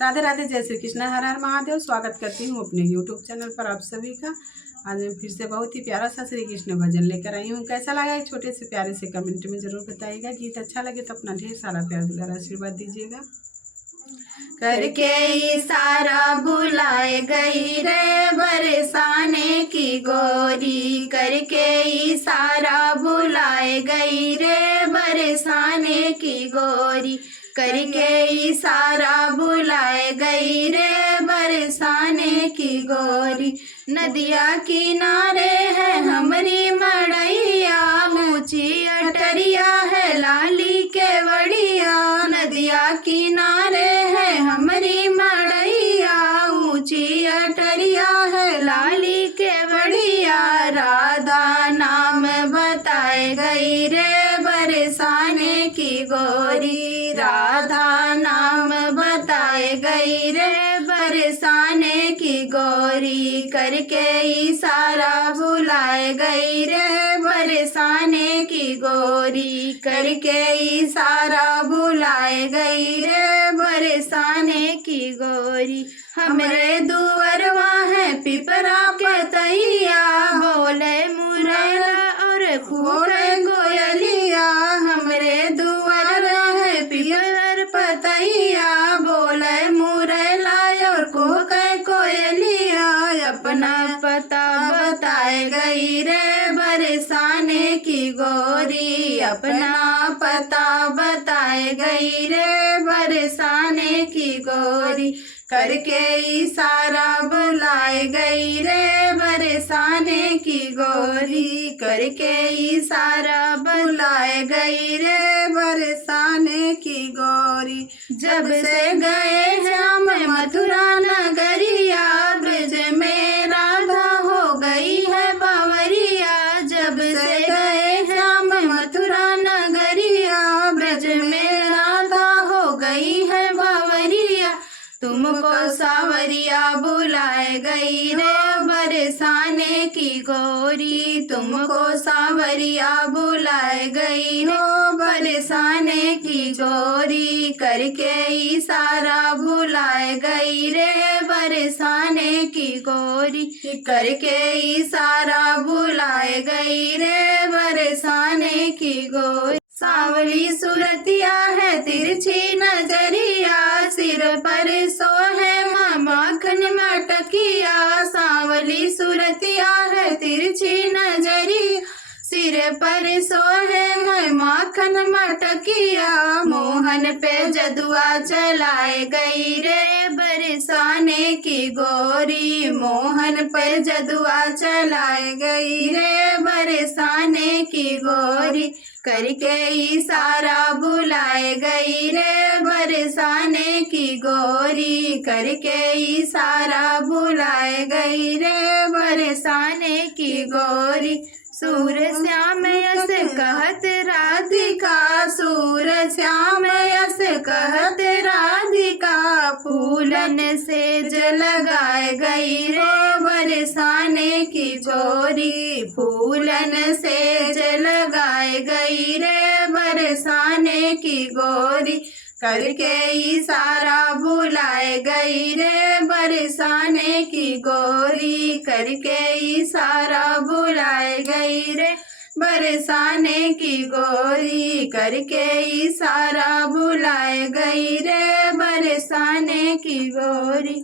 राधे राधे, जय श्री कृष्ण, हर हर महादेव। स्वागत करती हूँ अपने YouTube चैनल पर आप सभी का। आज मैं फिर से बहुत ही प्यारा सा श्री कृष्ण भजन लेकर आई हूँ। कैसा लगा एक छोटे से प्यारे से कमेंट में जरूर बताइएगा। गीत अच्छा लगे तो अपना ढेर सारा प्यार दुलार आशीर्वाद दीजिएगा। करके इशारा बुलाए गई रे बरसाने की गोरी, करके इशारा बुलाए गई रे बरसाने की गोरी, करके इशारा बुलाए गई रे बरसाने की गोरी। नदिया किनारे है हमारी मड़ैया, ऊंची अटरिया है लाली के वड़िया। नदिया किनारे है हमारी मड़ैया, ऊंची अटरिया है लाली के वड़िया। राधा नाम बताए गई रे बरसाने की गोरी, राधा नाम बताए गई रे बरसाने की गोरी। करके इशारा बुलाए गई रे बरसाने की गोरी, करके इशारा बुलाए गई रे बरसाने की गोरी। हमरे दुअरवा है पिपरा के तैया, बोले मुरैला और फूले कोयलिया। हमरे दुअरवा है पिपर पतैया, बोले मुरैला और कोके कोयलिया। अपना पता बताए गई रे बरसाने की गोरी, अपना पता बताए गई रे बरसाने की गोरी। करके इशारा बुलाए गई रे बरसाने की गोरी, करके इशारा बुलाए गई रे बरसाने की गोरी। जब से गए हम मथुरा नगरिया, ब्रज में राधा हो गई है बावरिया। जब से गए हम मथुरा नगरिया, ब्रज में राधा हो गई है बावरिया। तुमको सावरिया बुलाए गई रे बरसाने की गोरी, तुमको सावरिया बुलाए गई हो बरसाने की गोरी। करके इशारा बुलाए गई रे बरसाने की गोरी, करके इशारा बुलाए गई रे बरसाने की गोरी। सांवली सूरतिया है तिरछी नजरिया, सिर पर सोहे माखन मटकिया। सांवली सूरतिया है तिरछी नजरिया, सिर पर सोहे माखन मटकिया। मोहन पे जदुआ चलाए गई रे बरसाने की गोरी, मोहन पे जदुआ चलाए गई रे बरसाने की गोरी। करके इशारा बुलाए गई रे बरसाने की गोरी, करके इशारा बुलाए गई रे बरसाने की गोरी। सूर श्याम यस कहत राधिका, सूर श्याम यस कहत राधिका। फूलन सेज लगाए गई रे बरसाने की गोरी, फूलन सेज लगाए गई रे बरसाने की गोरी। करके इशारा बुलाए गई रे बरसाने की गोरी, करके इशारा बुलाए गई रे बरसाने की गोरी। करके इशारा बुलाए गई रे बरसाने की गोरी।